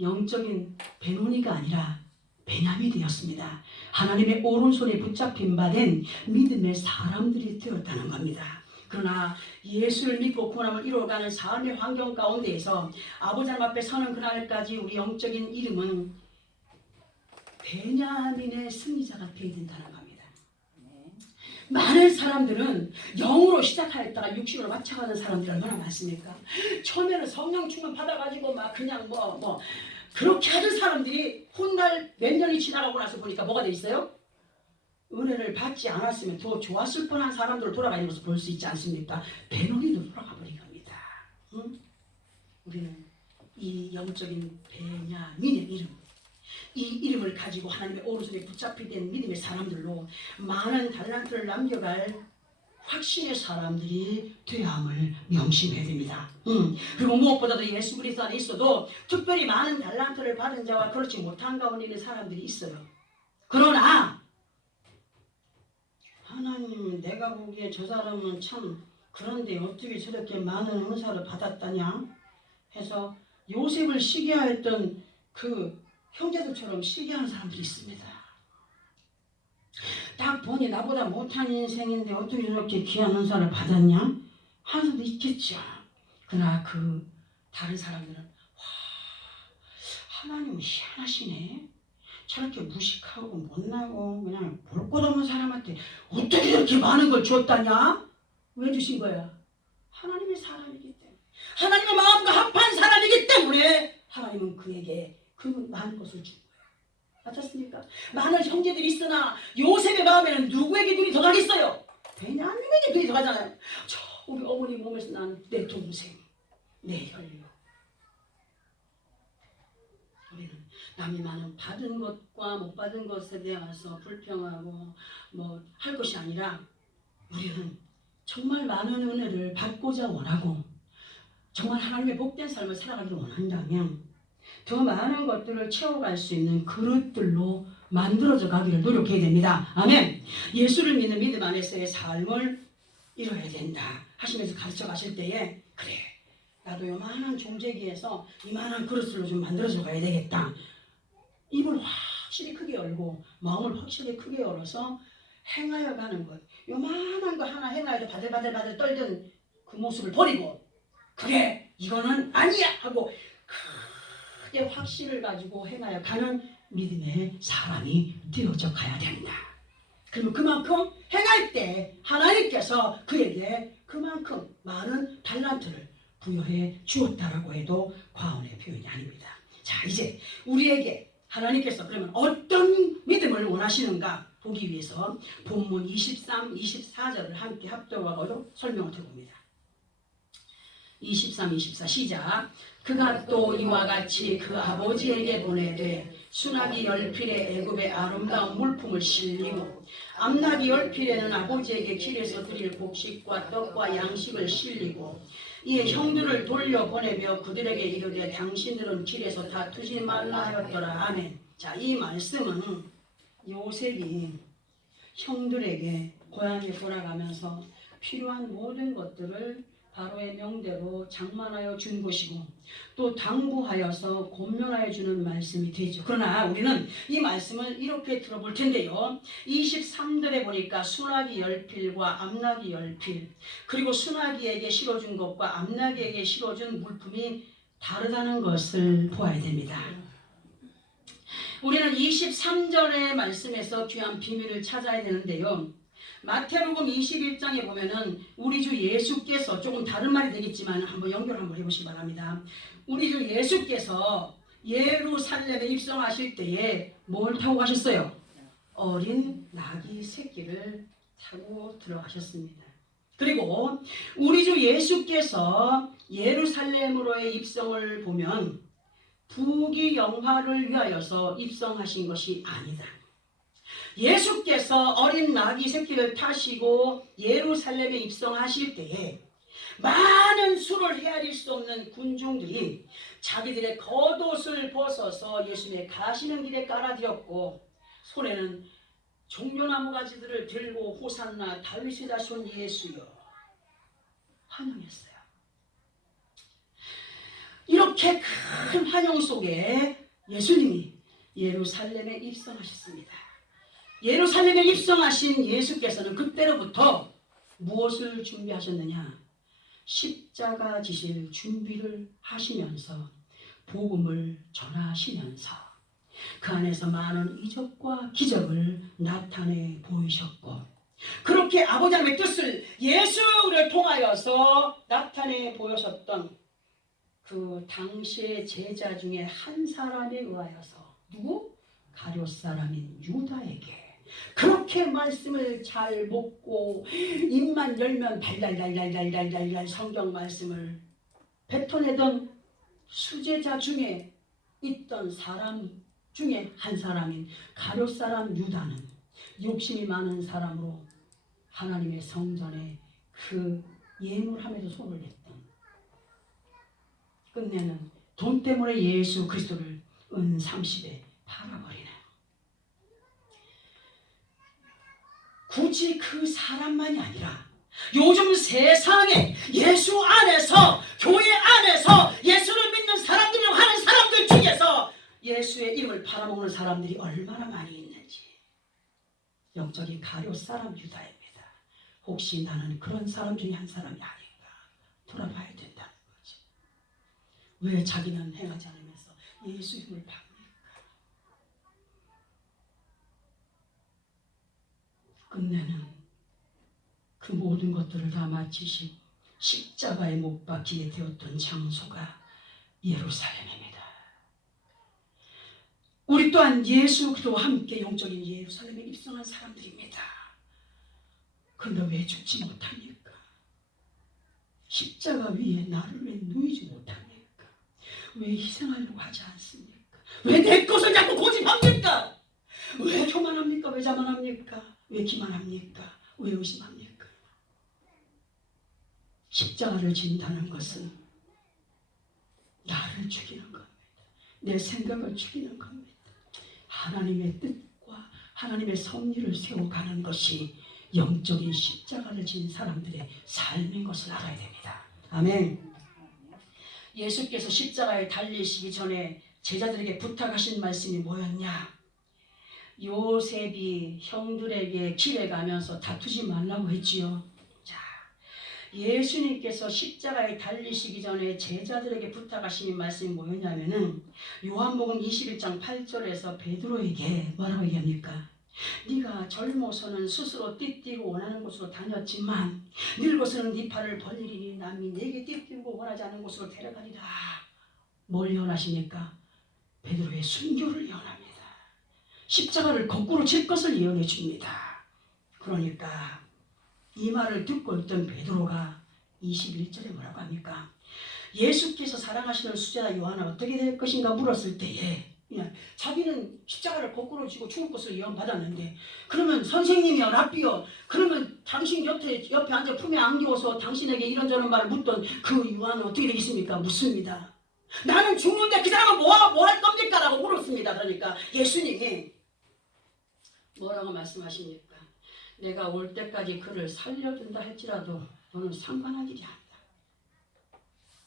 영적인 베논이가 아니라 베냐민이 되었습니다. 하나님의 오른손에 붙잡힌 바 된 믿음의 사람들이 되었다는 겁니다. 그러나 예수를 믿고 구원함을 이루어가는 삶의 환경 가운데에서 아버지 하나님 앞에 서는 그날까지 우리 영적인 이름은 베냐민의 승리자가 되어야 된다는 겁니다. 많은 사람들은 영으로 시작하였다가 육신으로 맞춰가는 사람들이 얼마나 많습니까? 처음에는 성령 충만 받아가지고 막 그냥 그렇게 하던 사람들이 훗날 몇 년이 지나가고 나서 보니까 뭐가 돼 있어요? 은혜를 받지 않았으면 더 좋았을 뻔한 사람들을 돌아가 있는 것을 볼 수 있지 않습니까? 베놈이도 돌아가 버린 겁니다. 응? 우리는 이 영적인 베냐민의 이름, 이 이름을 가지고 하나님의 오른손에 붙잡히게 된 믿음의 사람들로 많은 달란트를 남겨갈 확신의 사람들이 되어야 함을 명심해야 됩니다. 그리고 무엇보다도 예수 그리스도 안에 있어도 특별히 많은 달란트를 받은 자와 그렇지 못한 가운데 있는 사람들이 있어요. 그러나 하나님, 내가 보기에 저 사람은 참 그런데 어떻게 저렇게 많은 은사를 받았다냐 해서 요셉을 시기하였던 그 형제들처럼 시기하는 사람들이 있습니다. 딱 보니 나보다 못한 인생인데 어떻게 저렇게 귀한 은사를 받았냐 하는 사람도 있겠죠. 그러나 그 다른 사람들은 와, 하나님은 희한하시네. 저렇게 무식하고 못나고 그냥 볼 것 없는 사람한테 어떻게 저렇게 많은 걸 줬다냐? 왜 주신 거야? 하나님의 사람이기 때문에, 하나님의 마음과 합한 사람이기 때문에 하나님은 그에게 그 많은 것을 준 거예요. 맞았습니까? 많은 형제들이 있으나 요셉의 마음에는 누구에게 눈이 더 가겠어요? 베냐민에게 눈이 더 가잖아요. 저 우리 어머니 몸에서 난 내 동생, 내 혈육. 우리는 남이 많은 받은 것과 못 받은 것에 대해서 불평하고 할 것이 아니라 우리는 정말 많은 은혜를 받고자 원하고 정말 하나님의 복된 삶을 살아가기를 원한다면 더 많은 것들을 채워갈 수 있는 그릇들로 만들어져 가기를 노력해야 됩니다. 아멘. 예수를 믿는 믿음 안에서의 삶을 이뤄야 된다 하시면서 가르쳐 가실 때에 그래, 나도 요만한 종재기에서 이만한 그릇으로 좀 만들어져 가야 되겠다. 입을 확실히 크게 열고 마음을 확실히 크게 열어서 행하여 가는 것. 요만한 거 하나 행하여도 바들바들 떨던 그 모습을 버리고 그래, 이거는 아니야 하고 크게 확신을 가지고 행하여 가는 믿음의 사람이 되어져 가야 된다. 그러면 그만큼 행할 때 하나님께서 그에게 그만큼 많은 달란트를 부여해 주었다라고 해도 과언의 표현이 아닙니다. 자, 이제 우리에게 하나님께서 그러면 어떤 믿음을 원하시는가 보기 위해서 본문 23, 24절을 함께 합독하고 설명을 드립니다. 23, 24 시작. 그가 또 이와 같이 그 아버지에게 보내되 수나기 열필에 애굽의 아름다운 물품을 실리고 암나기 열필에는 아버지에게 길에서 드릴 곡식과 떡과 양식을 실리고 이에 형들을 돌려보내며 그들에게 이르되 당신들은 길에서 다투지 말라 하였더라. 아멘. 자, 이 말씀은 요셉이 형들에게 고향에 돌아가면서 필요한 모든 것들을 바로의 명대로 장만하여 준 것이고 또 당부하여서 권면하여 주는 말씀이 되죠. 그러나 우리는 이 말씀을 이렇게 들어볼 텐데요. 23절에 보니까 수나기 열필과 암나기 열필, 그리고 수나기에게 실어준 것과 암나기에게 실어준 물품이 다르다는 것을 보아야 됩니다. 우리는 23절의 말씀에서 귀한 비밀을 찾아야 되는데요. 마태복음 21장에 보면은 우리 주 예수께서, 조금 다른 말이 되겠지만 한번 연결 한번 해보시기 바랍니다. 우리 주 예수께서 예루살렘에 입성하실 때에 뭘 타고 가셨어요? 어린 나귀 새끼를 타고 들어가셨습니다. 그리고 우리 주 예수께서 예루살렘으로의 입성을 보면 부귀 영화를 위하여서 입성하신 것이 아니다. 예수께서 어린 나귀 새끼를 타시고 예루살렘에 입성하실 때에 많은 수를 헤아릴 수 없는 군중들이 자기들의 겉옷을 벗어서 예수님의 가시는 길에 깔아드렸고 손에는 종려나무 가지들을 들고 호산나 다윗의 자손 예수여 환영했어요. 이렇게 큰 환영 속에 예수님이 예루살렘에 입성하셨습니다. 예루살렘에 입성하신 예수께서는 그때로부터 무엇을 준비하셨느냐? 십자가 지실 준비를 하시면서 복음을 전하시면서 그 안에서 많은 이적과 기적을 나타내 보이셨고, 그렇게 아버지 하나님의 뜻을 예수를 통하여서 나타내 보여셨던 그 당시의 제자 중에 한 사람에 의하여서, 누구? 가룟 사람인 유다에게 그렇게 말씀을 잘 먹고 입만 열면 달달달달달달달 성경 말씀을 뱉어내던 수제자 중에 있던 사람 중에 한 사람인 가룟 사람 유다는 욕심이 많은 사람으로 하나님의 성전에 그 예물함에도 손을 댔던, 끝내는 돈 때문에 예수 그리스도를 은 30에 팔아버리는, 굳이 그 사람만이 아니라 요즘 세상에 예수 안에서, 교회 안에서 예수를 믿는 사람들이라고 하는 사람들 중에서 예수의 이름을 팔아먹는 사람들이 얼마나 많이 있는지, 영적인 가룟 사람 유다입니다. 혹시 나는 그런 사람 중에 한 사람이 아닌가 돌아봐야 된다는 거죠. 왜 자기는 행하지 않으면서 예수 이름을 팝니까? 끝내는 그 모든 것들을 다 마치시고 십자가에 못 박히게 되었던 장소가 예루살렘입니다. 우리 또한 예수 그리스도와 함께 영적인 예루살렘에 입성한 사람들입니다. 그런데 왜 죽지 못합니까? 십자가 위에 나를 왜 누이지 못합니까? 왜 희생하려고 하지 않습니까? 왜 내 것을 자꾸 고집합니까? 왜 교만합니까? 왜 자만합니까? 왜 기만합니까? 왜 의심합니까? 십자가를 진다는 것은 나를 죽이는 겁니다. 내 생각을 죽이는 겁니다. 하나님의 뜻과 하나님의 섭리를 세워가는 것이 영적인 십자가를 진 사람들의 삶인 것을 알아야 됩니다. 아멘. 예수께서 십자가에 달리시기 전에 제자들에게 부탁하신 말씀이 뭐였냐? 요셉이 형들에게 길에 가면서 다투지 말라고 했지요. 자, 예수님께서 십자가에 달리시기 전에 제자들에게 부탁하신 말씀이 뭐였냐면은 요한복음 21장 8절에서 베드로에게 뭐라고 얘기합니까? 네가 젊어서는 스스로 띠띠고 원하는 곳으로 다녔지만 늙어서는 네 팔을 벌리리니 남이 네게 띠띠고 원하지 않는 곳으로 데려가리라. 뭘 예언하십니까? 베드로의 순교를 예언합니다. 십자가를 거꾸로 칠 것을 예언해 줍니다. 그러니까 이 말을 듣고 있던 베드로가 21절에 뭐라고 합니까? 예수께서 사랑하시는 수제자 요한은 어떻게 될 것인가 물었을 때에 그냥 자기는 십자가를 거꾸로 쥐고 죽을 것을 예언받았는데, 그러면 선생님이여 랍비여, 그러면 당신 옆에 앉아 품에 안겨서 당신에게 이런저런 말을 묻던 그 요한은 어떻게 되겠습니까? 묻습니다. 나는 죽는데 그 사람은 뭐 할 겁니까? 라고 물었습니다. 그러니까 예수님이 뭐라고 말씀하십니까? 내가 올 때까지 그를 살려준다 할지라도 너는 상관할 일이 아니다.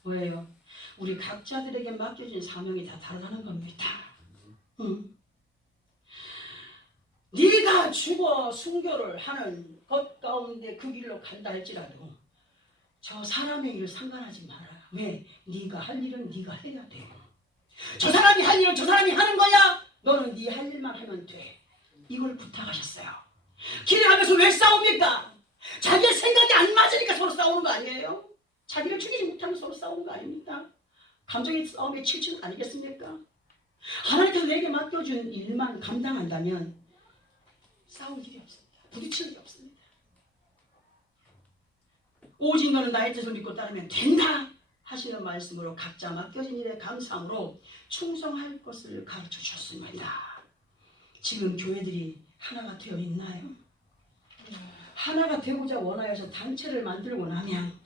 왜요? 우리 각자들에게 맡겨진 사명이 다 다르다는 겁니다. 네가 죽어 순교를 하는 것 가운데 그 길로 간다 할지라도 저 사람의 일을 상관하지 마라. 왜? 네가 할 일은 네가 해야 돼요. 저 사람이 할 일은 저 사람이 하는 거야. 너는 네 할 일만 하면 돼. 이걸 부탁하셨어요. 길에 가면서 왜 싸웁니까? 자기의 생각이 안 맞으니까 서로 싸우는 거 아니에요? 자기를 죽이지 못하면 서로 싸우는 거 아닙니까? 감정의 싸움의 치유는 아니겠습니까? 하나님께서 내게 맡겨준 일만 감당한다면 싸울 일이 없습니다. 부딪힐 일이 없습니다. 오직 너는 나의 뜻을 믿고 따르면 된다 하시는 말씀으로 각자 맡겨진 일에 감사함으로 충성할 것을 가르쳐 주셨습니다. 지금 교회들이 하나가 되어 있나요? 하나가 되고자 원하여서 단체를 만들고 나면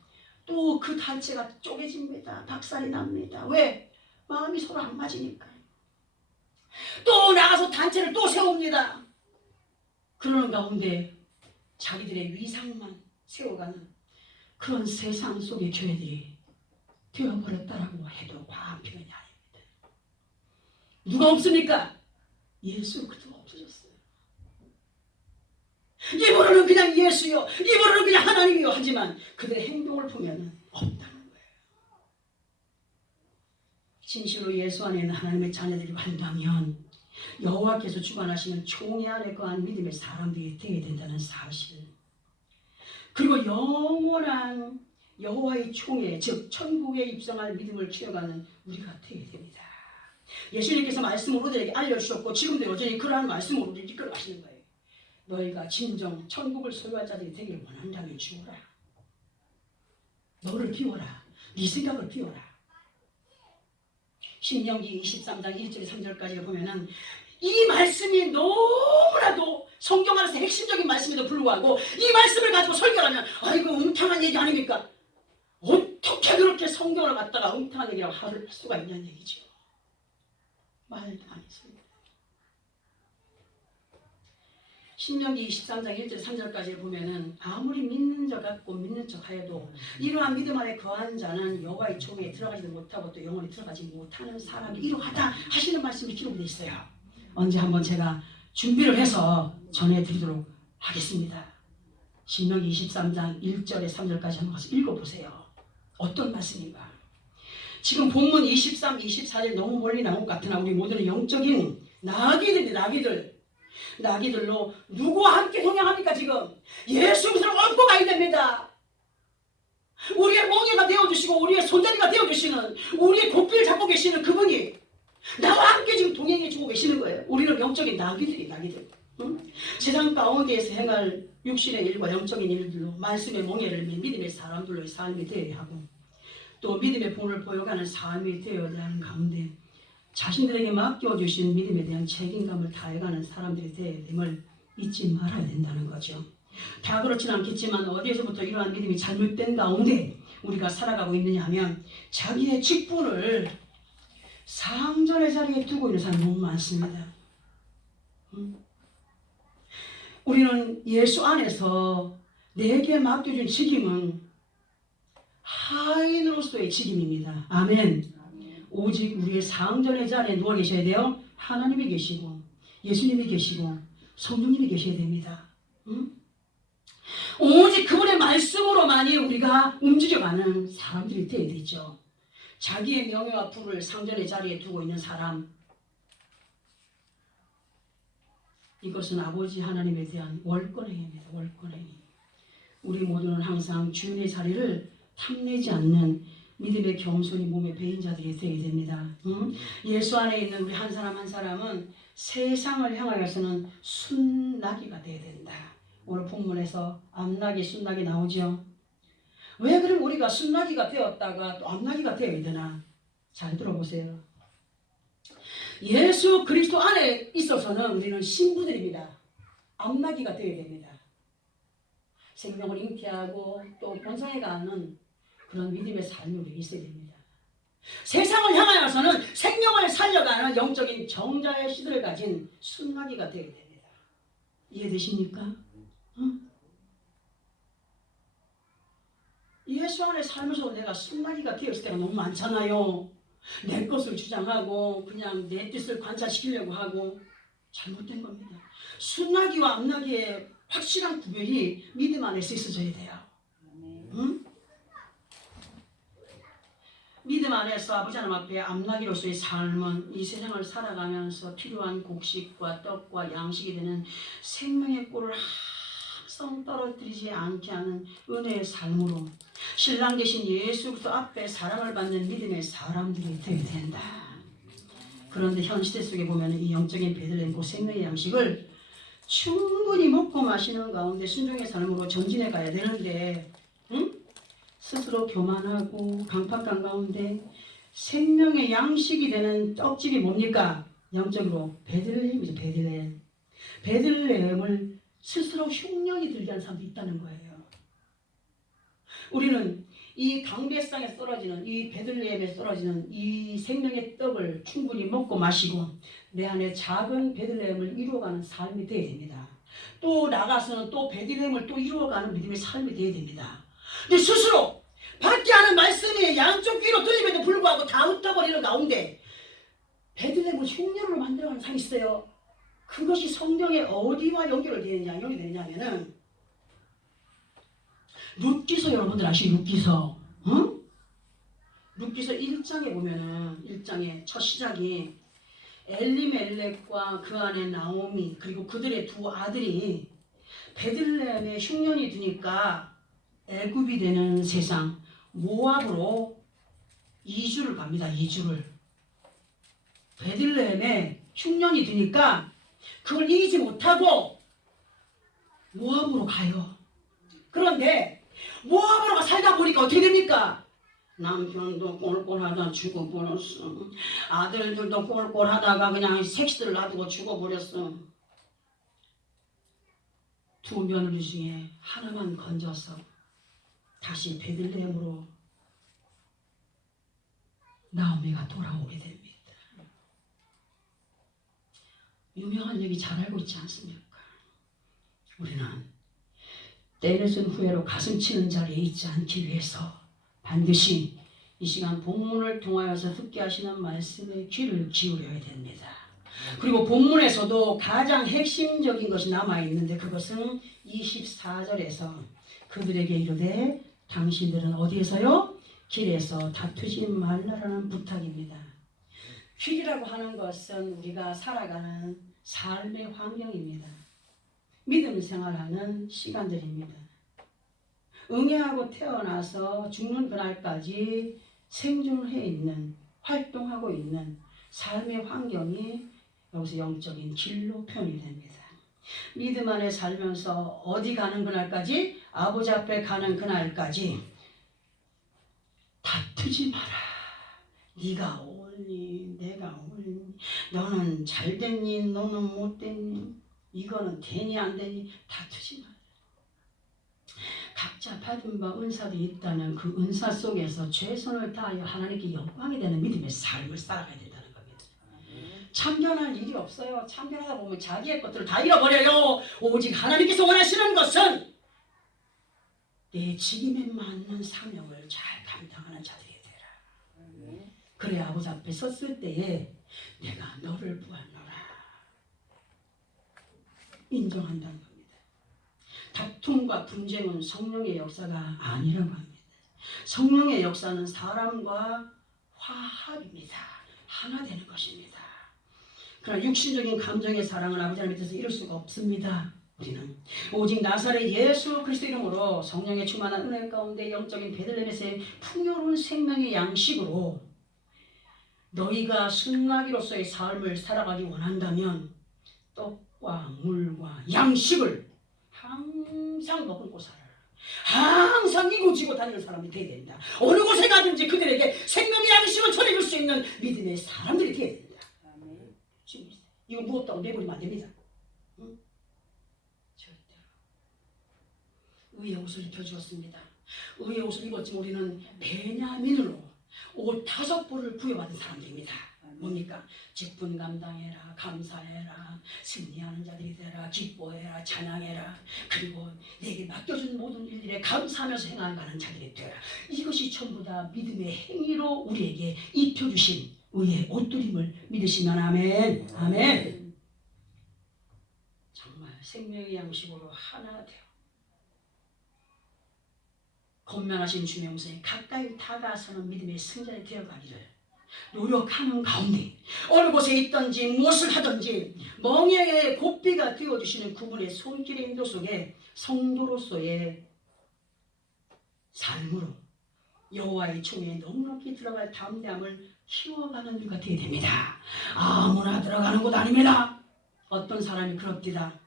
또 그 단체가 쪼개집니다. 박살이 납니다. 왜? 마음이 서로 안 맞으니까. 또 나가서 단체를 또 세웁니다. 그러는 가운데 자기들의 위상만 세워가는 그런 세상 속의 교회들이 되어버렸다라고 해도 과한 표현이 아닙니다. 누가 없습니까? 예수 그리스도가 없어졌어요. 입으로는 그냥 예수요, 입으로는 그냥 하나님이요 하지만 그들의 행동을 보면 없다는 거예요. 진실로 예수 안에 있는 하나님의 자녀들이 한다면 여호와께서 주관하시는 총회 안에 거한 믿음의 사람들이 되어야 된다는 사실, 그리고 영원한 여호와의 총회, 즉 천국에 입성할 믿음을 키워가는 우리가 되어야 됩니다. 예수님께서 말씀을 우리에게 알려주셨고 지금도 여전히 그러한 말씀을 우리를 이끌어가시는 거예요. 너희가 진정 천국을 소유할 자들이 되길 원한다면 죽어라. 너를 비워라. 네 생각을 비워라. 신명기 23장 1절 3절까지 보면은 이 말씀이 너무나도 성경 안에서 핵심적인 말씀에도 불구하고 이 말씀을 가지고 설교하면 아이고 엉뚱한 얘기 아닙니까? 어떻게 그렇게 성경을 갖다가 엉뚱한 얘기라고 할 수가 있냐는 얘기죠. 말도 안 했습니다. 신명기 23장 1절 3절까지 보면은 아무리 믿는 자 같고 믿는 척 하여도 이러한 믿음 안에 거한 자는 여호와의 총회에 들어가지도 못하고 또 영원히 들어가지 못하는 사람이 이러하다 하시는 말씀이 기록되어 있어요. 언제 한번 제가 준비를 해서 전해드리도록 하겠습니다. 신명기 23장 1절에 3절까지 한번 가서 읽어보세요. 어떤 말씀인가? 지금 본문 23, 24절 너무 멀리 나온 것 같으나 우리 모두는 영적인 나귀들입니다. 나귀들로 누구와 함께 동행합니까? 지금 예수 그리스도를 얻고 가야 됩니다. 우리의 멍에가 되어주시고 우리의 손잡이가 되어주시는, 우리의 고삐를 잡고 계시는 그분이 나와 함께 지금 동행해 주고 계시는 거예요. 우리는 영적인 나귀들. 응? 세상 가운데에서 행할 육신의 일과 영적인 일들로 말씀의 멍에를 맨 믿음의 사람들로의 삶이 되어야 하고 또 믿음의 본을 보여가는 삶이 되어야 하는 가운데 자신들에게 맡겨주신 믿음에 대한 책임감을 다해가는 사람들이 되어야 됨을 잊지 말아야 된다는 거죠. 다 그렇지는 않겠지만 어디에서부터 이러한 믿음이 잘못된 가운데 우리가 살아가고 있느냐 하면 자기의 직분을 상전의 자리에 두고 있는 사람이 너무 많습니다. 우리는 예수 안에서 내게 맡겨준 직임은 하인으로서의 직임입니다. 아멘. 오직 우리의 상전의 자리에 누가 계셔야 돼요? 하나님이 계시고 예수님이 계시고 성령님이 계셔야 됩니다. 오직 그분의 말씀으로만이 우리가 움직여가는 사람들이 되어야 되죠. 자기의 명예와 부를 상전의 자리에 두고 있는 사람, 이것은 아버지 하나님에 대한 월권행위입니다. 월권행위. 우리 모두는 항상 주인의 자리를 탐내지 않는 믿음의 겸손히 몸에 배인 자들이 되어야 됩니다. 예수 안에 있는 우리 한 사람 한 사람은 세상을 향하여서는 순나귀가 되어야 된다. 오늘 본문에서 암나귀, 순나귀 나오죠. 왜 그럼 우리가 순나귀가 되었다가 또 암나귀가 되어야 되나? 잘 들어보세요. 예수 그리스도 안에 있어서는 우리는 신부들입니다. 암나귀가 되어야 됩니다. 생명을 잉태하고 또 번성해 가는 그런 믿음의 삶이 우리에게 있어야 됩니다. 세상을 향하여서는 생명을 살려가는 영적인 정자의 시들을 가진 순나귀가 되어야 됩니다. 이해되십니까? 예수 안에 살면서 내가 순나귀가 되었을 때가 너무 많잖아요. 내 것을 주장하고 그냥 내 뜻을 관찰시키려고 하고 잘못된 겁니다. 순나귀와 암나귀의 확실한 구별이 믿음 안에서 있어져야 돼요. 응? 믿음 안에서 아버지 하나님 앞에 암나귀로서의 삶은 이 세상을 살아가면서 필요한 곡식과 떡과 양식이 되는 생명의 꼴을 항상 떨어뜨리지 않게 하는 은혜의 삶으로 신랑 되신 예수 그리스도 앞에 사랑을 받는 믿음의 사람들이 되어야 된다. 그런데 현 시대 속에 보면 이 영적인 베들레헴 그 생명의 양식을 충분히 먹고 마시는 가운데 순종의 삶으로 전진해 가야 되는데 스스로 교만하고 강팍한 가운데 생명의 양식이 되는 떡집이 뭡니까? 영적으로 베들레헴이죠. 베들레헴을 스스로 흉년이 들게 한 사람도 있다는 거예요. 우리는 이 강대상에 떨어지는 이 베들레헴에 떨어지는 이 생명의 떡을 충분히 먹고 마시고 내 안에 작은 베들레헴을 이루어가는 삶이 되어야 됩니다. 또 나가서는 또 베들레헴을 또 이루어가는 믿음의 삶이 되어야 됩니다. 근데 스스로 받게 하는 말씀이 양쪽 귀로 들림에도 불구하고 다 흩어버리는 가운데 베들레헴을 흉년으로 만들어가는 사람이 있어요. 그것이 성경에 어디와 연결되느냐면은 룻기서 여러분들 아시죠? 룻기서. 응? 룻기서 1장에 보면은 1장의 첫 시작이 엘리멜렉과 그 안에 나오미 그리고 그들의 두 아들이 베들레헴에 흉년이 드니까 애굽이 되는 세상 모압으로 이주를 갑니다. 이주를. 베들레헴에 흉년이 드니까 그걸 이기지 못하고 모압으로 가요. 그런데 모압으로 살다 보니까 어떻게 됩니까? 남편도 꼴꼴하다 죽어버렸어. 아들들도 꼴꼴하다가 그냥 색시들 놔두고 죽어버렸어. 두 며느리 중에 하나만 건져서 다시 베들레헴으로 나오미가 돌아오게 됩니다. 유명한 얘기 잘 알고 있지 않습니까? 우리는 때늦은 후회로 가슴 치는 자리에 있지 않기 위해서 반드시 이 시간 본문을 통하여서 듣게 하시는 말씀에 귀를 기울여야 됩니다. 그리고 본문에서도 가장 핵심적인 것이 남아있는데 그것은 24절에서 그들에게 이르되 당신들은 어디에서요? 길에서 다투지 말라라는 부탁입니다. 길이라고 하는 것은 우리가 살아가는 삶의 환경입니다. 믿음 생활하는 시간들입니다. 응애하고 태어나서 죽는 그날까지 생존해 있는, 활동하고 있는 삶의 환경이 여기서 영적인 길로 표현이 됩니다. 믿음 안에 살면서 어디 가는 그날까지, 아버지 앞에 가는 그날까지 다투지 마라. 네가 옳니, 내가 옳니, 너는 잘 됐니, 너는 못 됐니, 이거는 되니 안 되니 다투지 마라. 각자 받은 바 은사도 있다는 그 은사 속에서 최선을 다하여 하나님께 영광이 되는 믿음의 삶을 살아가야 된다는 겁니다. 참견할 일이 없어요. 참견하다 보면 자기의 것들을 다 잃어버려요. 오직 하나님께서 원하시는 것은 내 직임에 맞는 사명을 잘 감당하는 자들이 되라. 그래 아버지 앞에 섰을 때에 내가 너를 보았노라. 인정한다는 겁니다. 다툼과 분쟁은 성령의 역사가 아니라고 합니다. 성령의 역사는 사람과 화합입니다. 하나 되는 것입니다. 그러나 육신적인 감정의 사랑은 아버지 하나님 밑에서 이룰 수가 없습니다. 우리는 오직 나사렛 예수 그리스도 이름으로 성령의 충만한 은혜 가운데 영적인 베들레헴에서의 풍요로운 생명의 양식으로 너희가 순나기로서의 삶을 살아가기 원한다면 떡과 물과 양식을 항상 먹고 살아라. 항상 이고지고 다니는 사람이 되어야 된다. 어느 곳에 가든지 그들에게 생명의 양식을 전해줄 수 있는 믿음의 사람들이 되어야 된다. 지금 이거 무겁다고 내버리면 안 됩니다. 응? 절대로. 의의 옷을 입혀주었습니다. 의의 옷을 입었지만 우리는 베냐민으로 옷 5벌을 부여받은 사람들입니다. 뭡니까? 직분 감당해라, 감사해라, 승리하는 자들이 되라, 기뻐해라, 찬양해라, 그리고 내게 맡겨준 모든 일들에 감사하면서 행하는 자들이 되라. 이것이 전부 다 믿음의 행위로 우리에게 입혀주신 의의 옷들임을 믿으시면 아멘. 아멘. 정말 생명의 양식으로 하나 되어 권면하신 주의 영성에 가까이 다가서는 믿음의 승자이 되어가기를 노력하는 가운데 어느 곳에 있든지 무엇을 하든지 멍에의 고삐가 되어주시는 그분의 손길의 인도 속에 성도로서의 삶으로 여호와의 총에 넉넉히 들어갈 담대함을 키워가는 일가 되어야 됩니다. 아무나 들어가는 곳 아닙니다. 어떤 사람이 그럽디다.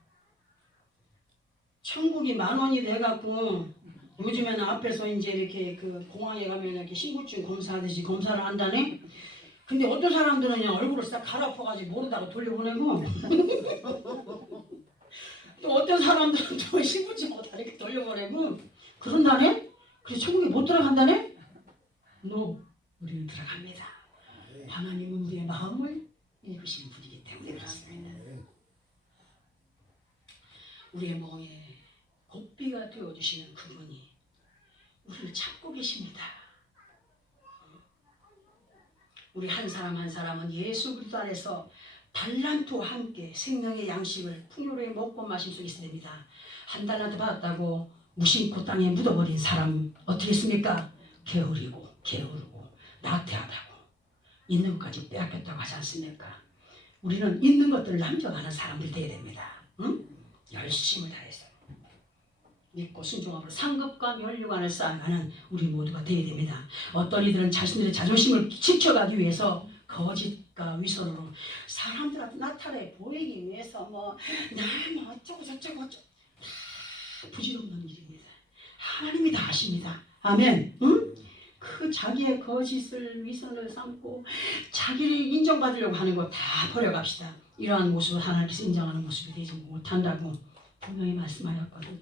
천국이 10,000원이 돼갖고 요즘에는 앞에서 이제 이렇게 그 공항에 가면 이렇게 신분증 검사하듯이 검사를 한다네. 근데 어떤 사람들은 그냥 얼굴을 싹 갈아엎어가지고 모르다가 돌려보내고 또 어떤 사람들은 또 신분증 못 이렇게 돌려보내고 그런다네. 그래서 천국에 못 들어간다네. 너 우리는 들어갑니다. 하나님은 우리의 마음을 읽으시는 분이기 때문에 그렇습니다. 우리의 몸에 고삐가 되어주시는 그분이 우리를 찾고 계십니다. 우리 한 사람 한 사람은 예수 그리스도 안에서 달란트와 함께 생명의 양식을 풍요로이 먹고 마실 수 있어야 됩니다. 한 달란트 받았다고 무심코 땅에 묻어버린 사람 어떻게 했습니까? 게으르고 나태하다고 있는 것까지 빼앗겼다고 하지 않습니까? 우리는 있는 것들을 남겨가는 사람들이 되어야 됩니다. 응? 열심을 다해서 믿고 순종함으로 상급과 면류관을 쌓아가는 우리 모두가 되어야 됩니다. 어떤 이들은 자신들의 자존심을 지켜가기 위해서 거짓과 위선으로 사람들한테 나타내 보이기 위해서 나 어쩌고 저쩌고 다 부질없는 일입니다. 하나님이 다 아십니다. 아멘. 응? 그 자기의 거짓을 위선을 삼고 자기를 인정받으려고 하는 거 다 버려갑시다. 이러한 모습을 하나님께서 인정하는 모습이 되지 못한다고 분명히 말씀하였거든요.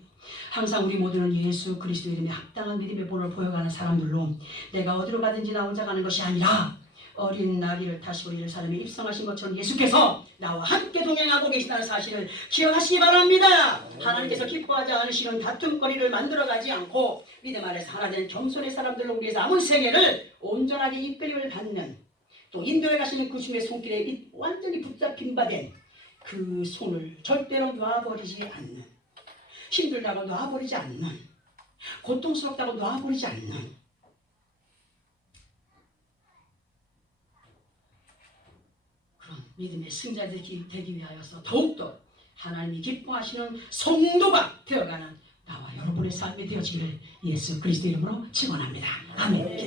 항상 우리 모두는 예수 그리스도 이름에 합당한 믿음의 본을 보여가는 사람들로 내가 어디로 가든지 나 혼자 가는 것이 아니라 어린 나귀를 타시고 예루살렘에 입성하신 것처럼 예수께서 나와 함께 동행하고 계시다는 사실을 기억하시기 바랍니다. 하나님께서 기뻐하지 않으시는 다툼거리를 만들어가지 않고 믿음 안에서 하나 된 겸손의 사람들로 우리의 남은 세계를 온전하게 이끌림을 받는 또 인도에 가시는 그 주님의 손길에 완전히 붙잡힌 바 된 그 손을 절대로 놔버리지 않는, 힘들다고 놔버리지 않는, 고통스럽다고 놔버리지 않는 그런 믿음의 승자들이 되기 위하여서 더욱더 하나님이 기뻐하시는 성도가 되어가는 나와 여러분의 삶이 되어지기를 예수 그리스도 이름으로 축원합니다. 아멘.